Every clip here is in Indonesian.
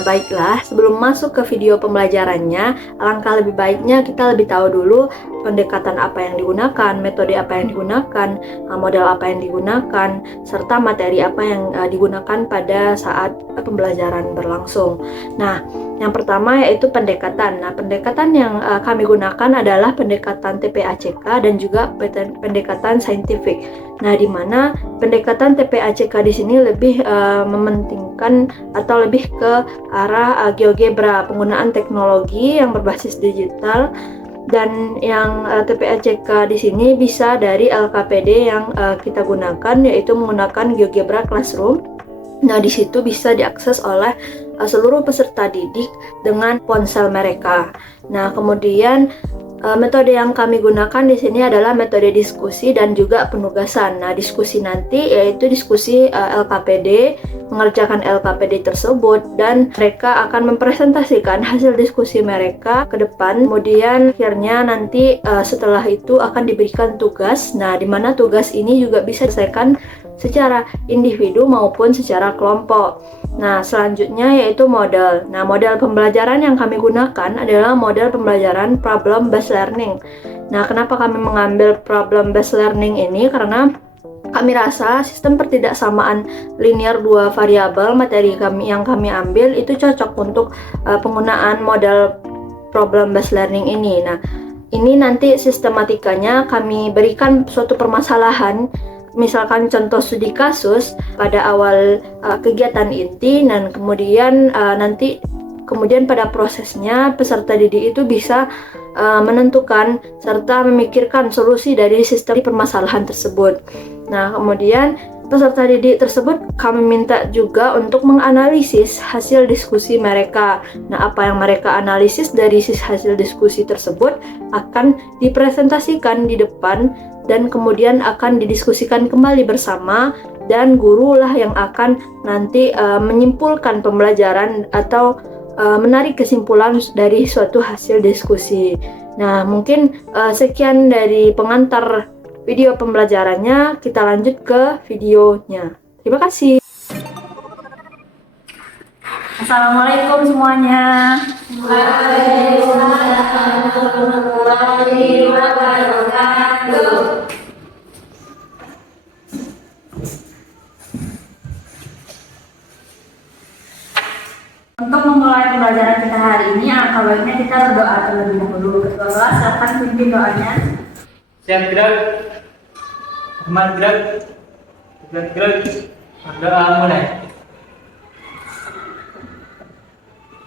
Nah, baiklah, sebelum masuk ke video pembelajarannya, alangkah lebih baiknya kita lebih tahu dulu pendekatan apa yang digunakan, metode apa yang digunakan, model apa yang digunakan, serta materi apa yang digunakan pada saat pembelajaran berlangsung. Nah, yang pertama yaitu pendekatan. Nah, pendekatan yang kami gunakan adalah pendekatan TPACK dan juga pendekatan saintifik. Nah, di mana pendekatan TPACK di sini lebih mementingkan atau lebih ke arah GeoGebra, penggunaan teknologi yang berbasis digital, dan yang TPACK di sini bisa dari LKPD yang kita gunakan, yaitu menggunakan GeoGebra Classroom. Nah, di situ bisa diakses oleh seluruh peserta didik dengan ponsel mereka. Nah, kemudian metode yang kami gunakan di sini adalah metode diskusi dan juga penugasan. Nah, diskusi nanti yaitu diskusi LKPD, mengerjakan LKPD tersebut, dan mereka akan mempresentasikan hasil diskusi mereka ke depan. Kemudian akhirnya nanti setelah itu akan diberikan tugas. Nah, di mana tugas ini juga bisa diselesaikan secara individu maupun secara kelompok. Nah, selanjutnya yaitu model. Nah, model pembelajaran yang kami gunakan adalah model pembelajaran problem based learning. Nah, kenapa kami mengambil problem based learning ini? Karena kami rasa sistem pertidaksamaan linear dua variabel materi yang kami ambil itu cocok untuk penggunaan model problem based learning ini. Nah, ini nanti sistematikanya kami berikan suatu permasalahan, misalkan contoh studi kasus pada awal kegiatan inti, dan kemudian kemudian pada prosesnya peserta didik itu bisa menentukan serta memikirkan solusi dari sistem permasalahan tersebut. Nah, kemudian peserta didik tersebut kami minta juga untuk menganalisis hasil diskusi mereka. Nah, apa yang mereka analisis dari hasil diskusi tersebut akan dipresentasikan di depan dan kemudian akan didiskusikan kembali bersama, dan gurulah yang akan nanti menyimpulkan pembelajaran atau menarik kesimpulan dari suatu hasil diskusi. Nah, mungkin sekian dari pengantar video pembelajarannya. Kita lanjut ke videonya. Terima kasih. Assalamualaikum semuanya. Waalaikumsalam warahmatullahi wabarakatuh. Untuk memulai pembelajaran kita hari ini, alangkah baiknya kita berdoa terlebih dahulu. Ketua kelas, silakan pimpin doanya. Siap gerak, Ahmad gerak, gerak, berdoa mulai.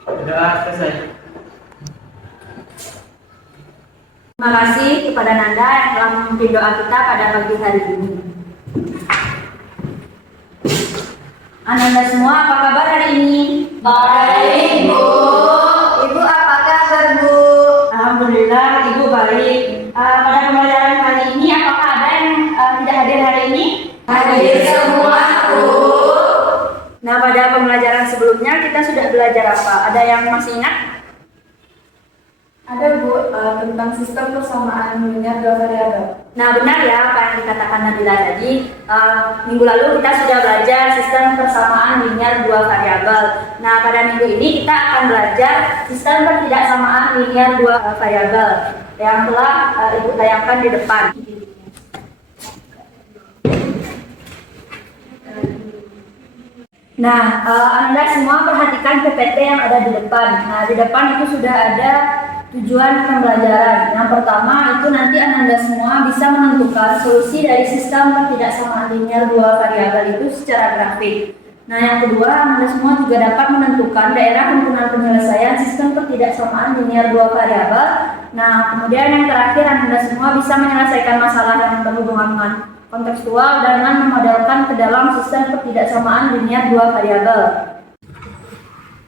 Berdoa selesai. Terima kasih kepada Nanda yang telah memimpin doa kita pada pagi hari ini. Ananda semua, apa kabar hari ini? Baik, Bu. Ibu apa kabar, Bu? Alhamdulillah, Ibu baik. Pada pembelajaran kali ini, apakah ada yang tidak hadir hari ini? Hadir semua, Bu. Nah, pada pembelajaran sebelumnya kita sudah belajar apa? Ada yang masih ingat? Ada, Bu, tentang sistem persamaan linear dua variabel. Nah, benar ya apa yang dikatakan Nabila tadi. Minggu lalu kita sudah belajar sistem persamaan linear dua variabel. Nah, pada minggu ini kita akan belajar sistem pertidaksamaan linear dua variabel yang telah Ibu tayangkan di depan. Nah, Anda semua perhatikan PPT yang ada di depan. Nah, di depan itu sudah ada tujuan pembelajaran. Yang pertama itu nanti Anda semua bisa menentukan solusi dari sistem pertidaksamaan linear dua variabel itu secara grafik. Nah, yang kedua, Anda semua juga dapat menentukan daerah himpunan penyelesaian sistem pertidaksamaan linear dua variabel. Nah, kemudian yang terakhir, Anda semua bisa menyelesaikan masalah yang berhubungan dengan kontekstual dengan memodelkan ke dalam sistem pertidaksamaan linear dua variabel.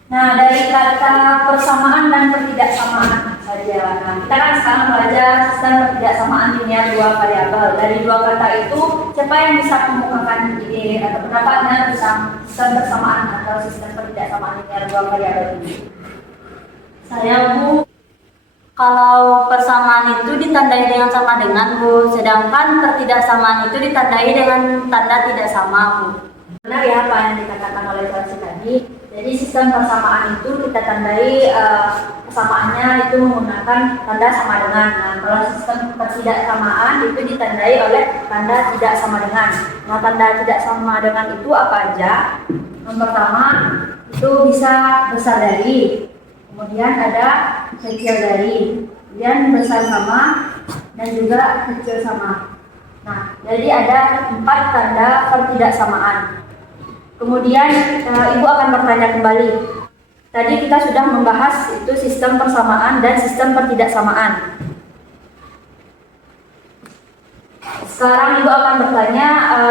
Nah, dari kata persamaan dan pertidaksamaan saja. Nah, kita kan sekarang belajar sistem pertidaksamaan linear dua variabel. Dari dua kata itu, siapa yang bisa mengemukakan ide atau pendapatnya tentang sistem persamaan atau sistem pertidaksamaan linear dua variabel ini? Saya, Bu. Kalau persamaan itu ditandai dengan sama dengan, Bu, sedangkan pertidaksamaan itu ditandai dengan tanda tidak sama, Bu. Benar ya apa yang dikatakan oleh Chelsea tadi. Jadi sistem persamaan itu kita tandai persamaannya itu menggunakan tanda sama dengan. Nah, kalau sistem ketidaksamaan itu ditandai oleh tanda tidak sama dengan. Nah, tanda tidak sama dengan itu apa aja? Yang pertama itu bisa besar dari, kemudian ada kecil dari, kemudian besar sama dan juga kecil sama. Nah, jadi ada 4 tanda ketidaksamaan. Kemudian Ibu akan bertanya kembali. Tadi kita sudah membahas itu sistem persamaan dan sistem ketidaksamaan. Sekarang Ibu akan bertanya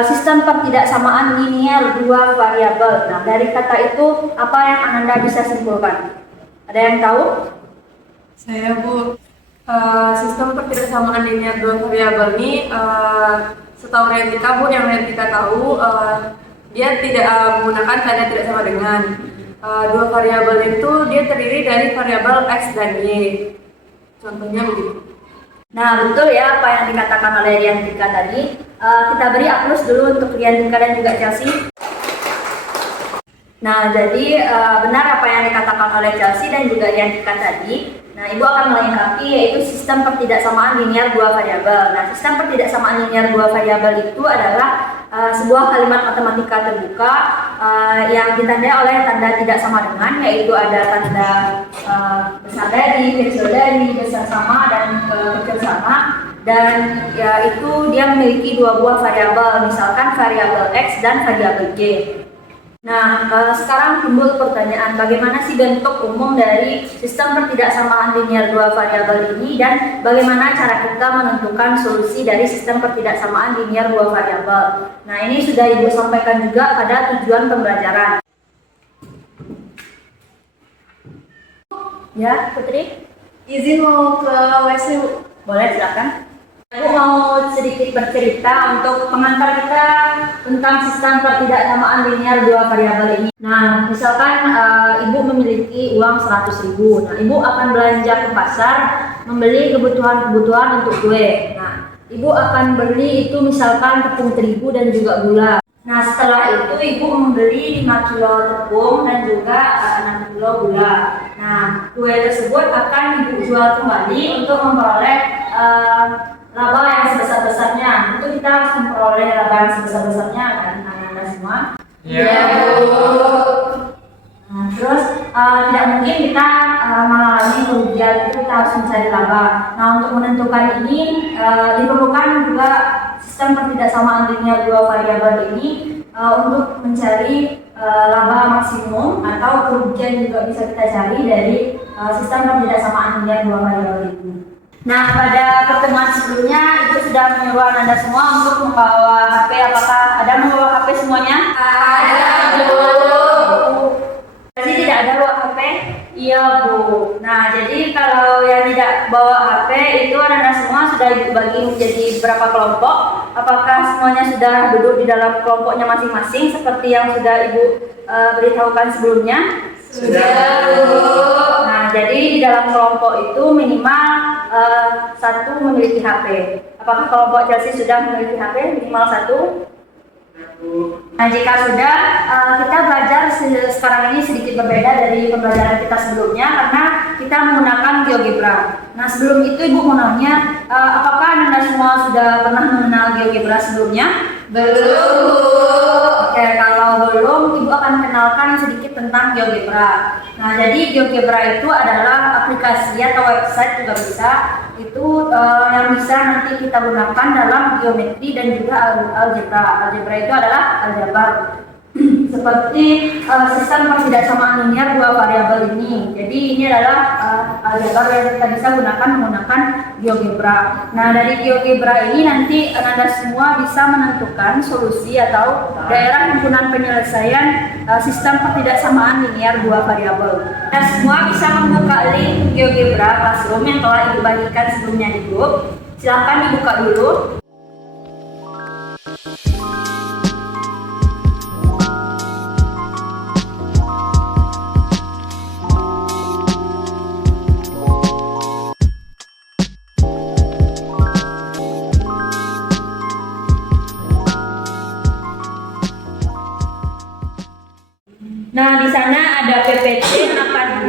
sistem ketidaksamaan linear 2 variabel. Nah, dari kata itu apa yang Anda bisa simpulkan? Ada yang tahu? Saya Bu, sistem ketidaksamaan linear 2 variabel ini setahu kita Bu, yang kita tahu dia tidak menggunakan tanda tidak sama dengan. 2 variabel itu dia terdiri dari variabel X dan Y. Contohnya begitu. Nah, betul ya apa yang dikatakan oleh Riantika tadi. Kita beri aplaus dulu untuk Riantika dan juga Chelsea. Nah, jadi benar apa yang dikatakan oleh Chelsea dan juga Riantika tadi. Nah, Ibu akan melengkapi yaitu sistem ketidaksamaan linear 2 variabel. Nah, sistem ketidaksamaan linear 2 variabel itu adalah sebuah kalimat matematika terbuka yang ditandai oleh tanda tidak sama dengan, yaitu ada tanda besar dari, kecil dari, besar sama, dan kecil sama. Dan ya, itu dia memiliki 2 buah variabel, misalkan variabel X dan variabel Y. Nah, sekarang timbul pertanyaan, bagaimana sih bentuk umum dari sistem ketidaksamaan linear 2 variabel ini dan bagaimana cara kita menentukan solusi dari sistem ketidaksamaan linear 2 variabel. Nah, ini sudah Ibu sampaikan juga pada tujuan pembelajaran. Ya, Putri? Izin mau ke WC Bu. Boleh, silakan. Aku mau sedikit bercerita untuk pengantar kita tentang sistem ketidaksamaan linear 2 variabel ini. Nah, misalkan Ibu memiliki uang 100.000. Nah, Ibu akan belanja ke pasar membeli kebutuhan-kebutuhan untuk kue. Nah, Ibu akan beli itu misalkan tepung terigu dan juga gula. Nah, setelah itu Ibu membeli 5 kilo tepung dan juga 6 kilo gula. Nah, kue tersebut akan Ibu jual kembali untuk memperoleh laba yang sebesar-besarnya. Itu kita harus memperoleh laba yang sebesar-besarnya kan, Anda semua? Iya, Bu. Nah, terus tidak mungkin kita mengalami kerugian, itu kita harus mencari laba. Nah, untuk menentukan ini diperlukan juga sistem ketidaksamaan linear 2 variabel ini untuk mencari laba maksimum atau kerugian juga bisa kita cari dari sistem ketidaksamaan linear 2 variabel ini. Nah, pada pertemuan sebelumnya Ibu sudah menyuruh Anda semua untuk membawa HP. Apakah ada membawa HP semuanya? Ada Bu. Jadi tidak ada bawa HP? Iya Bu. Nah, jadi kalau yang tidak bawa HP itu Anda semua sudah Ibu bagi menjadi berapa kelompok? Apakah semuanya sudah duduk di dalam kelompoknya masing-masing seperti yang sudah Ibu beritahukan sebelumnya? Sudah Bu. Nah, jadi di dalam kelompok itu minimal 1 memiliki HP. Apakah kelompok Chelsea sudah memiliki HP minimal 1? Nah, jika sudah, kita belajar sekarang ini sedikit berbeda dari pembelajaran kita sebelumnya karena kita menggunakan GeoGebra. Nah, sebelum itu Ibu mau nanya, apakah Anda semua sudah pernah mengenal GeoGebra sebelumnya? Belum. Oke, kalau belum, Ibu akan kenalkan sedikit tentang GeoGebra. Nah, jadi GeoGebra itu adalah aplikasi atau website juga bisa, itu yang bisa nanti kita gunakan dalam geometri dan juga algebra. Algebra itu adalah aljabar. Seperti sistem ketidaksamaan linear 2 variabel ini. Jadi ini adalah aljabar yang kita bisa gunakan menggunakan GeoGebra. Nah, dari GeoGebra ini nanti Anda semua bisa menentukan solusi atau daerah himpunan penyelesaian sistem ketidaksamaan linear 2 variabel. Anda semua bisa membuka link GeoGebra Classroom yang telah Ibu bagikan sebelumnya di grup. Silahkan dibuka dulu. Nah, di sana ada PPT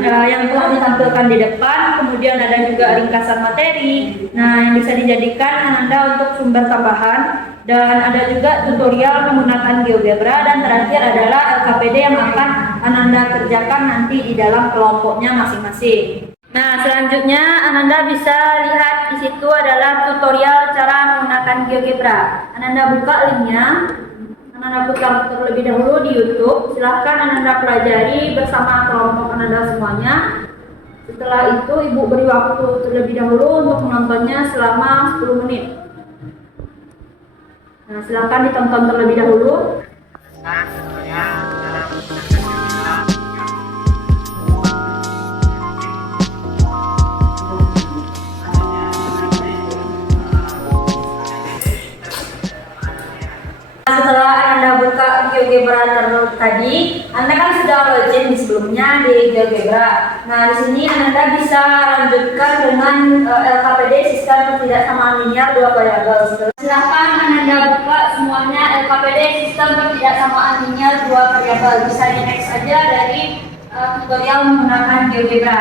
yang telah ditampilkan di depan, kemudian ada juga ringkasan materi. Nah, yang bisa dijadikan Ananda untuk sumber tambahan, dan ada juga tutorial menggunakan GeoGebra, dan terakhir adalah LKPD yang akan Ananda kerjakan nanti di dalam kelompoknya masing-masing. Nah, selanjutnya Ananda bisa lihat di situ adalah tutorial cara menggunakan GeoGebra. Ananda buka linknya. Ananda putar terlebih dahulu di YouTube. Silahkan Ananda pelajari bersama kelompok Ananda semuanya. Setelah itu Ibu beri waktu terlebih dahulu untuk menontonnya selama 10 menit. Nah, silahkan ditonton terlebih dahulu. Setelah Anda buka GeoGebra tadi, Anda kan sudah login di sebelumnya di GeoGebra. Nah, di sini Anda bisa lanjutkan dengan LKPD sistem ketidaksamaan linear dua variabel. Silakan Anda buka semuanya LKPD sistem ketidaksamaan linear dua variabel. Bisa di next aja dari tutorial menggunakan GeoGebra.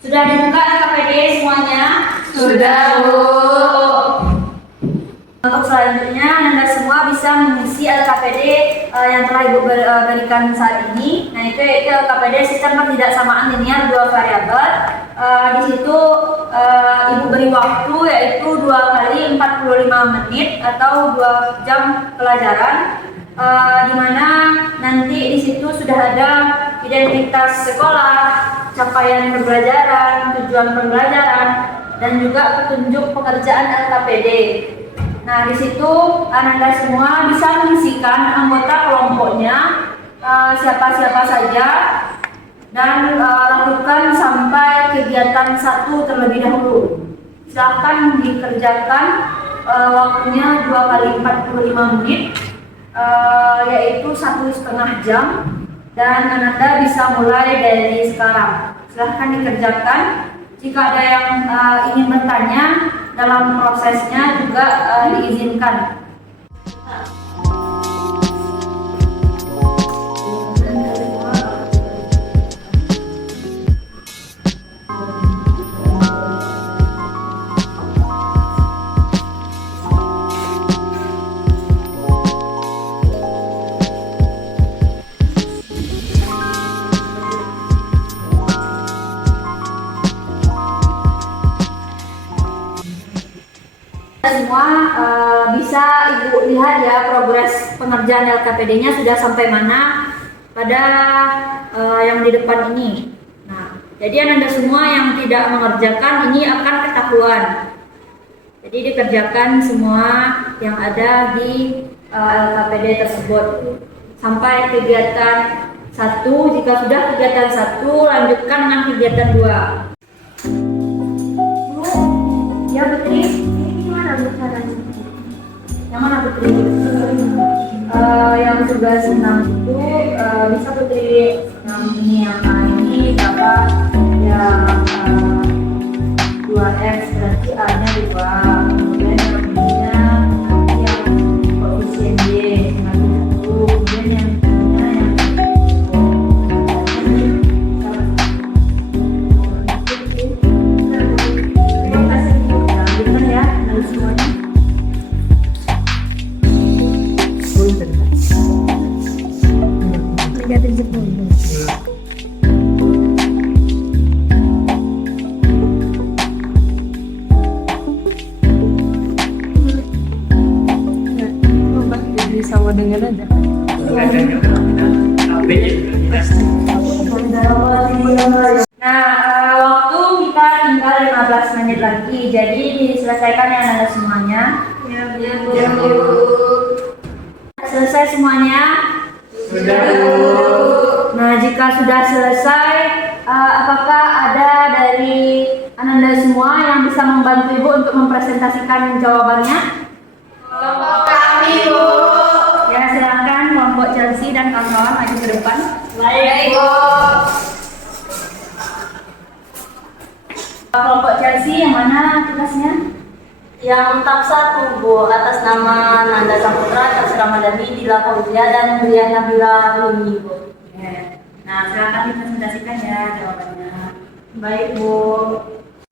Sudah dibuka LKPD semuanya? Sudah, Bu. Untuk selanjutnya, Anda semua bisa mengisi LKPD yang telah Ibu berikan saat ini. Nah, yaitu LKPD sistem ketidaksamaan linear dua variabel. Di situ Ibu beri waktu yaitu 2 kali 45 menit atau 2 jam pelajaran. Di mana nanti di situ sudah ada identitas sekolah, capaian pembelajaran, tujuan pembelajaran, dan juga petunjuk pengerjaan LKPD. Nah, di situ Anda semua bisa mengisikan anggota kelompoknya, siapa-siapa saja, dan lakukan sampai kegiatan 1 terlebih dahulu. Silakan dikerjakan, waktunya 2 kali 45 menit, yaitu 1,5 jam, dan Anda bisa mulai dari sekarang. Silahkan dikerjakan. Jika ada yang ingin bertanya dalam prosesnya juga diizinkan. Semua bisa Ibu lihat ya progres pengerjaan LKPD-nya sudah sampai mana pada yang di depan ini. Nah, jadi Anda semua yang tidak mengerjakan ini akan ketahuan. Jadi dikerjakan semua yang ada di LKPD tersebut sampai kegiatan 1. Jika sudah kegiatan 1, lanjutkan dengan kegiatan 2. Ya, Putri. Yang mana Putri? Yang tugas 6 itu bisa Putri ini yang ini berapa? Yang 2x berarti A nya 2. Kemudian yang B-nya yang koefisien Y nanti 1. Kemudian yang B-nya yang terima kasih. Lanjutkan ya, dari semuanya. Negatif 10. Sama dengan aja. Nah, waktu kita tinggal 15 menit lagi, jadi diselesaikan ya Anda semuanya. Ya, Bu. Selesai semuanya? Sudah. Nah, jika sudah selesai, apakah ada dari Anda semua yang bisa membantu Ibu untuk mempresentasikan jawabannya? Kelompok kami, Bu. Ya, silakan kelompok Chelsea dan kawan-kawan maju ke depan. Baik, Bu. Kelompok Chelsea yang mana tugasnya? Yang tahap 1 Bu, atas nama Nanda Saputra, Atas Ramadhani, Dila Fauzia, dan Brian Nabila Luni Bu. Nah, silakan dipresentasikan ya jawabannya. Baik Bu.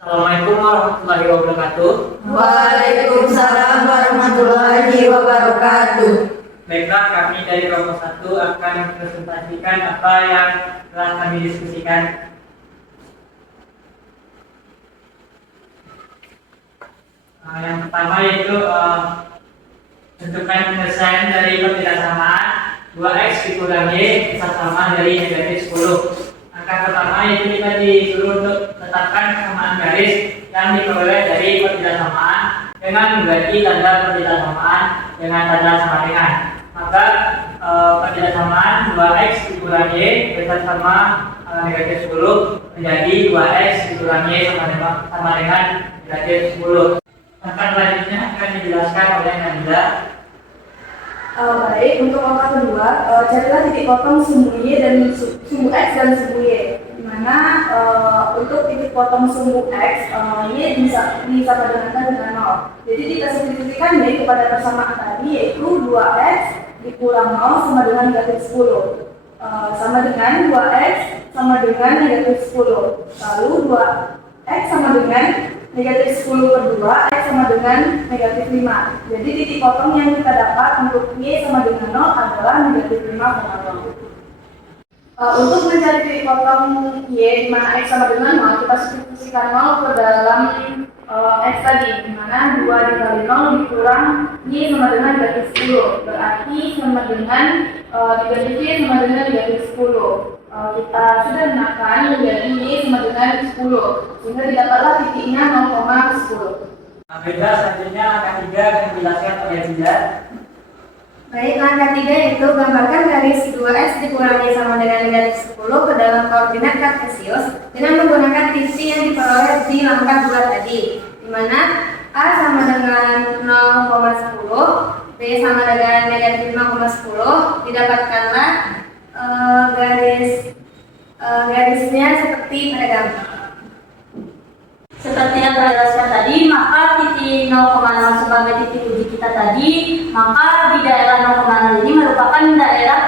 Assalamualaikum warahmatullahi wabarakatuh. Waalaikumsalam warahmatullahi wabarakatuh. Baiklah, kami dari kelompok 1 akan mempresentasikan apa yang telah kami diskusikan. Yang pertama yaitu tentukan penyelesaian dari pertidaksamaan 2x dikurangi Y sama dari negatif 10. Angka pertama yaitu kita disuruh untuk tetapkan kesamaan garis yang diperoleh dari pertidaksamaan dengan mengganti tanda pertidaksamaan dengan tanda sama dengan. Maka pertidaksamaan 2x dikurangi Y bersama sama negatif 10 menjadi 2x dikurangi Y sama dengan negatif 10. Angka selanjutnya akan dijelaskan oleh Nanda. Baik, untuk angka kedua, carilah titik potong sumbu Y dan sumbu X dan sumbu Y. Dimana untuk titik potong sumbu X, Y disamadengkan dengan 0. Jadi kita substitusikan Y kepada persamaan tadi, yaitu 2X dikurang 0 sama dengan negatif 10. Sama dengan 2X sama dengan negatif 10. Lalu 2X sama dengan negatif 10 per 2, X sama dengan negatif 5. Jadi titik potong yang kita dapat untuk Y sama dengan 0 adalah negatif 5,0. Untuk mencari titik potong Y di mana X sama dengan 0, kita substitusikan 0 ke dalam X tadi, di mana 2 dikali 0 dikurang Y sama dengan negatif 10. Berarti sama dengan negatif Y sama dengan negatif 10. Kita sudah gunakan menjadi Y sama dengan 10, sehingga didapatlah titiknya 0,10. Beda selanjutnya angka 3 akan dijelaskan oleh Bida. Baik, angka 3 itu gambarkan garis 2x dikurangi sama dengan negatif 10 ke dalam koordinat kartesius dengan menggunakan titik yang diperoleh di langkah 2 tadi, di mana A sama dengan 0,10, B sama dengan negatif 5,10, didapatkanlah garisnya seperti pada gambar. Seperti yang saya jelaskan tadi, maka titik 0,0 sebagai titik uji kita tadi, maka di daerah 0,0 ini merupakan daerah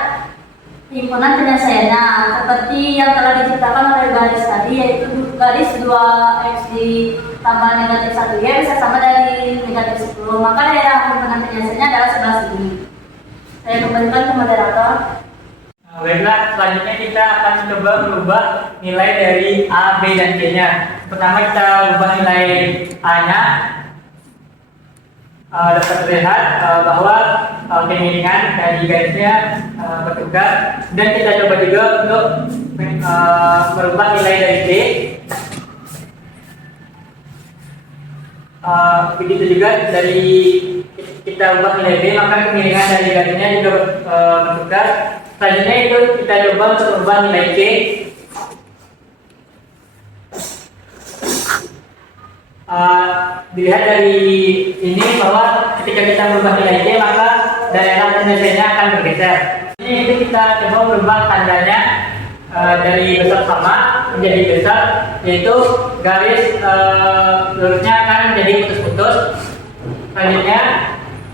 himpunan penyelesaiannya, seperti yang telah diciptakan oleh garis tadi, yaitu garis 2x ditambah negatif 1y bisa sama dari negatif 10. Maka daerah himpunan penyelesaiannya adalah sebelah sini. Saya kembalikan ke moderator. Baiklah, selanjutnya kita akan coba merubah nilai dari A, B, dan C-nya. Pertama kita ubah nilai A-nya. Dapat terlihat bahwa kemiringan dari garisnya bertukar, dan kita coba juga untuk merubah nilai dari D. Begitu juga dari kita ubah nilai B, maka kemiringan dari garisnya juga bertukar. Selanjutnya itu kita coba untuk merubah nilai C. Dilihat dari ini bahwa ketika kita merubah nilai C, maka daerah penyelesaiannya akan bergeser. Ini itu kita coba merubah tandanya dari besar sama menjadi besar, yaitu garis lurusnya akan menjadi putus-putus. Selanjutnya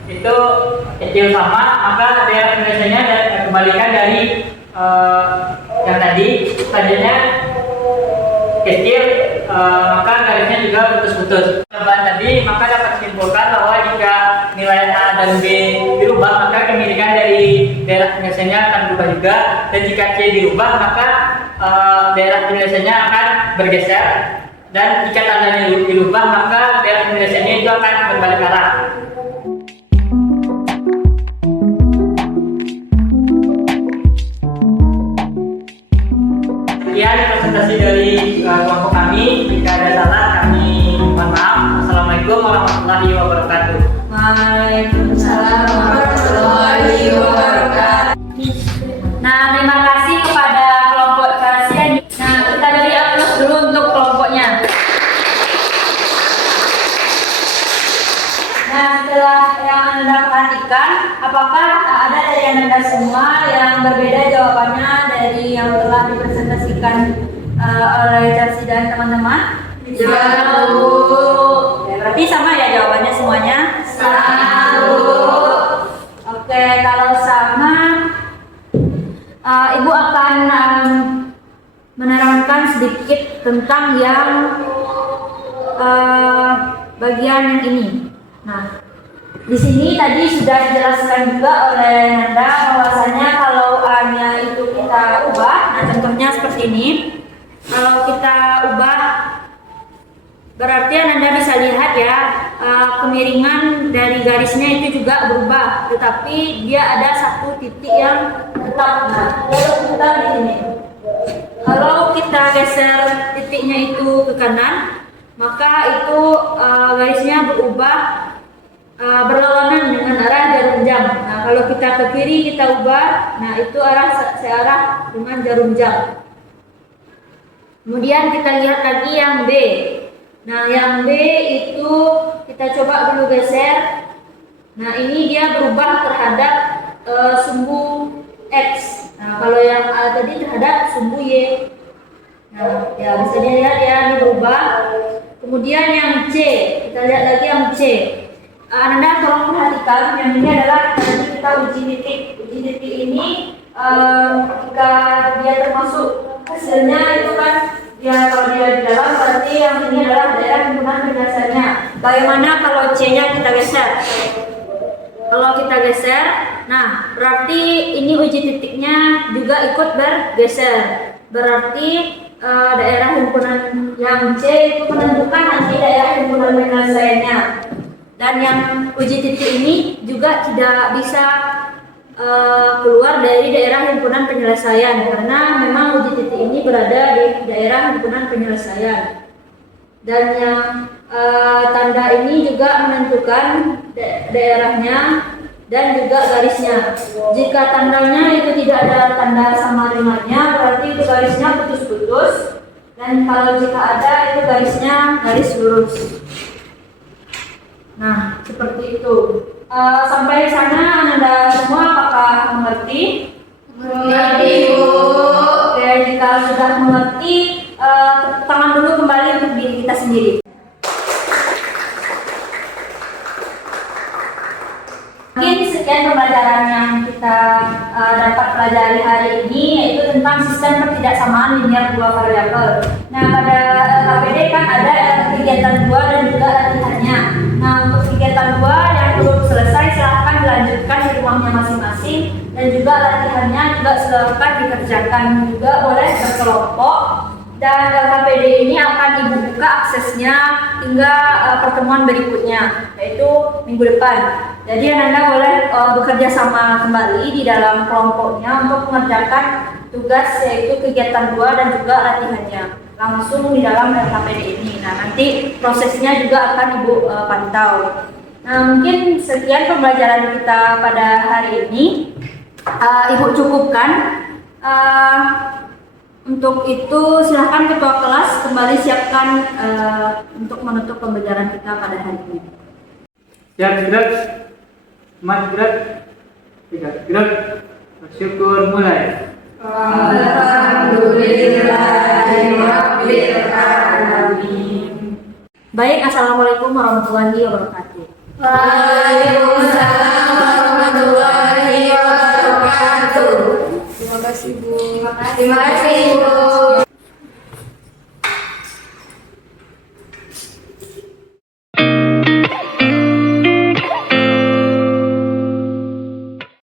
itu kecil sama, maka daerah penyelesaiannya kembalikan dari yang tadi. Selanjutnya kecil, maka garisnya juga putus-putus. Cobaan tadi maka dapat disimpulkan bahwa jika nilai A dan B dirubah, maka kemiringan dari daerah penyelesaiannya akan berubah juga, dan jika C dirubah, maka daerah penyelesaiannya akan bergeser, dan jika tandanya dirubah, maka daerah penyelesaiannya itu akan berbalik arah. Sekian presentasi dari kelompok kami. Jika ada salah, kami mohon maaf. Assalamualaikum warahmatullahi wabarakatuh. Waalaikumsalam warahmatullahi wabarakatuh. Nah, terima kasih kepada kelompok kalian. Nah, kita beri aplaus dulu untuk kelompoknya. Nah, setelah yang Anda perhatikan, apakah ada dari Anda semua yang berbeda jawabannya dari yang telah dipresentasikan oleh Chelsea dan teman-teman? Ya, Bu. Ya, berarti Berarti sama ya jawabannya semuanya? Selalu. Oke, kalau sama, Ibu akan menerangkan sedikit tentang yang bagian yang ini. Nah, di sini tadi sudah dijelaskan juga oleh Nanda bahwasanya kalau A-nya itu kita ubah, nah contohnya seperti ini. Kalau kita ubah, berarti Anda bisa lihat ya, kemiringan dari garisnya itu juga berubah, tetapi dia ada satu titik yang tetap. Nah, kita di sini. Kalau kita geser titiknya itu ke kanan, maka itu garisnya berubah berlawanan dengan arah jarum jam. Nah, kalau kita ke kiri kita ubah, nah itu searah dengan jarum jam. Kemudian kita lihat lagi yang B. Nah, yang B itu kita coba dulu geser. Nah, ini dia berubah terhadap sumbu X. Nah, kalau yang A tadi terhadap sumbu Y. Nah, ya bisa dilihat ya, ini berubah. Kemudian yang C, kita lihat lagi yang C. Anda tolong perhatikan, yang ini adalah nanti kita uji titik. Uji titik ini jika dia termasuk hasilnya itu kan, ya kalau dia di dalam berarti yang ini adalah daerah himpunan penyelesaiannya. Bagaimana kalau C-nya kita geser? Kalau kita geser, nah berarti ini uji titiknya juga ikut bergeser. Berarti daerah himpunan yang C itu menentukan nanti daerah himpunan penyelesaiannya. Dan yang uji titik ini juga tidak bisa keluar dari daerah himpunan penyelesaian, karena memang uji titik ini berada di daerah himpunan penyelesaian. Dan yang tanda ini juga menentukan daerahnya dan juga garisnya. Jika tandanya itu tidak ada tanda sama dengannya, berarti itu garisnya putus-putus, dan kalau jika ada itu garisnya garis lurus. Nah, seperti itu. Sampai sana Anda semua apakah mengerti? Mengerti, Bu. Oke, jika sudah mengerti, tepuk tangan dulu kembali untuk diri kita sendiri. Mungkin sekian pembelajaran yang kita dapat pelajari hari ini, yaitu tentang sistem pertidaksamaan linear dua variabel. Nah, pada KPD kan ada kegiatan 2 dan juga latihannya. Nah, untuk kegiatan 2 yang belum selesai silahkan dilanjutkan di rumahnya masing-masing, dan juga latihannya juga silahkan dikerjakan, juga boleh berkelompok. Dan KPD ini akan Ibu buka aksesnya hingga pertemuan berikutnya, yaitu minggu depan. Jadi Anda boleh bekerja sama kembali di dalam kelompoknya untuk mengerjakan tugas, yaitu kegiatan 2 dan juga latihannya langsung di dalam KPD ini. Nah, nanti prosesnya juga akan Ibu pantau. Nah, mungkin sekian pembelajaran kita pada hari ini. Ibu cukupkan. Untuk itu silahkan ketua kelas kembali siapkan untuk menutup pembelajaran kita pada hari ini. Siap, gerak, semangat gerak, tiga gerak, bersyukur mulai. Baik, assalamualaikum warahmatullahi wabarakatuh. Waalaikumsalam warahmatullahi wabarakatuh. Terima kasih, Bu. Terima kasih, Bu.